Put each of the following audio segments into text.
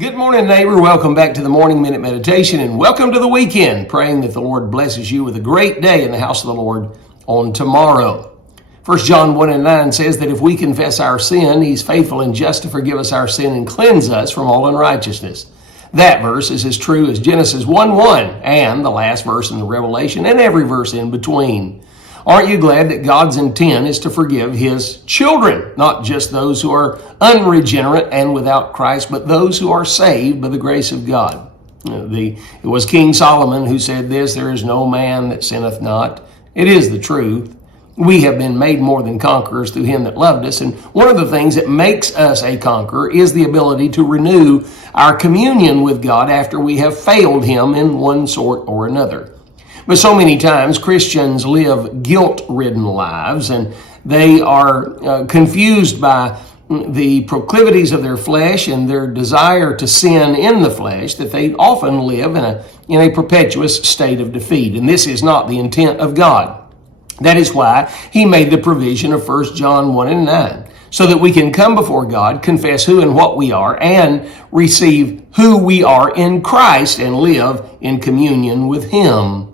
Good morning, neighbor. Welcome back to the Morning Minute Meditation, and welcome to the weekend. Praying that the Lord blesses you with a great day in the house of the Lord on tomorrow. 1 John 1:9 says that if we confess our sin, He's faithful and just to forgive us our sin and cleanse us from all unrighteousness. That verse is as true as Genesis 1:1 and the last verse in the Revelation and every verse in between. Aren't you glad that God's intent is to forgive His children, not just those who are unregenerate and without Christ, but those who are saved by the grace of God? It was King Solomon who said this, "There is no man that sinneth not." It is the truth. We have been made more than conquerors through Him that loved us, and one of the things that makes us a conqueror is the ability to renew our communion with God after we have failed Him in one sort or another. But so many times Christians live guilt-ridden lives, and they are confused by the proclivities of their flesh and their desire to sin in the flesh, that they often live in a perpetuous state of defeat. And this is not the intent of God. That is why He made the provision of 1 John 1:9, so that we can come before God, confess who and what we are, and receive who we are in Christ and live in communion with Him.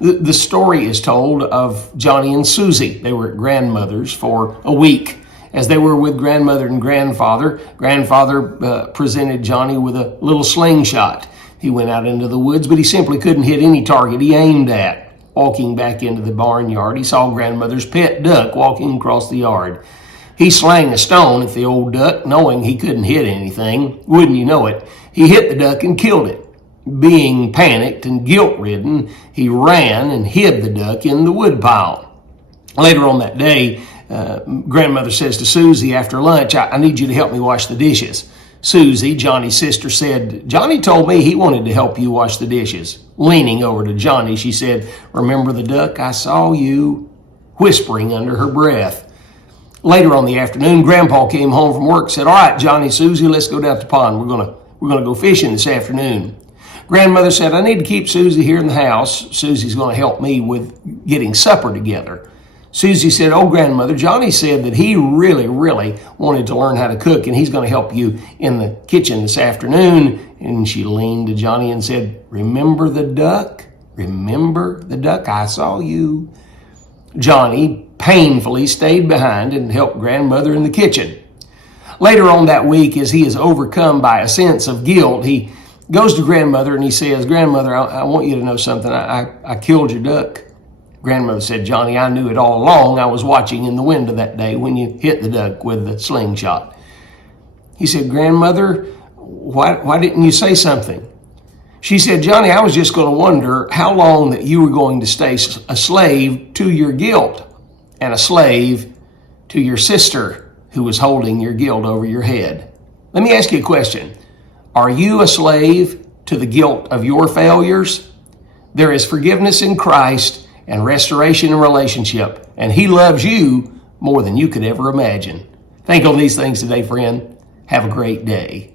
The story is told of Johnny and Susie. They were at grandmother's for a week. As they were with grandmother and grandfather presented Johnny with a little slingshot. He went out into the woods, but he simply couldn't hit any target he aimed at. Walking back into the barnyard, he saw grandmother's pet duck walking across the yard. He slang a stone at the old duck, knowing he couldn't hit anything. Wouldn't you know it, he hit the duck and killed it. Being panicked and guilt-ridden, he ran and hid the duck in the woodpile. Later on that day, grandmother says to Susie after lunch, I need you to help me wash the dishes. Susie, Johnny's sister, said, "Johnny told me he wanted to help you wash the dishes." Leaning over to Johnny, she said, "Remember the duck? I saw you," whispering under her breath. Later on the afternoon, Grandpa came home from work and said, "All right, Johnny, Susie, let's go down to the pond. We're gonna go fishing this afternoon." Grandmother said, "I need to keep Susie here in the house. Susie's going to help me with getting supper together." Susie said, "Oh, grandmother, Johnny said that he really wanted to learn how to cook, and he's going to help you in the kitchen this afternoon." And she leaned to Johnny and said, "Remember the duck? Remember the duck? I saw you." Johnny painfully stayed behind and helped grandmother in the kitchen. Later on that week, as he is overcome by a sense of guilt, he goes to grandmother and he says, "Grandmother, I want you to know something. I killed your duck." Grandmother said, "Johnny, I knew it all along. I was watching in the window that day when you hit the duck with the slingshot." He said, "Grandmother, why didn't you say something?" She said, "Johnny, I was just going to wonder how long that you were going to stay a slave to your guilt and a slave to your sister who was holding your guilt over your head." Let me ask you a question. Are you a slave to the guilt of your failures? There is forgiveness in Christ and restoration in relationship, and He loves you more than you could ever imagine. Think on these things today, friend. Have a great day.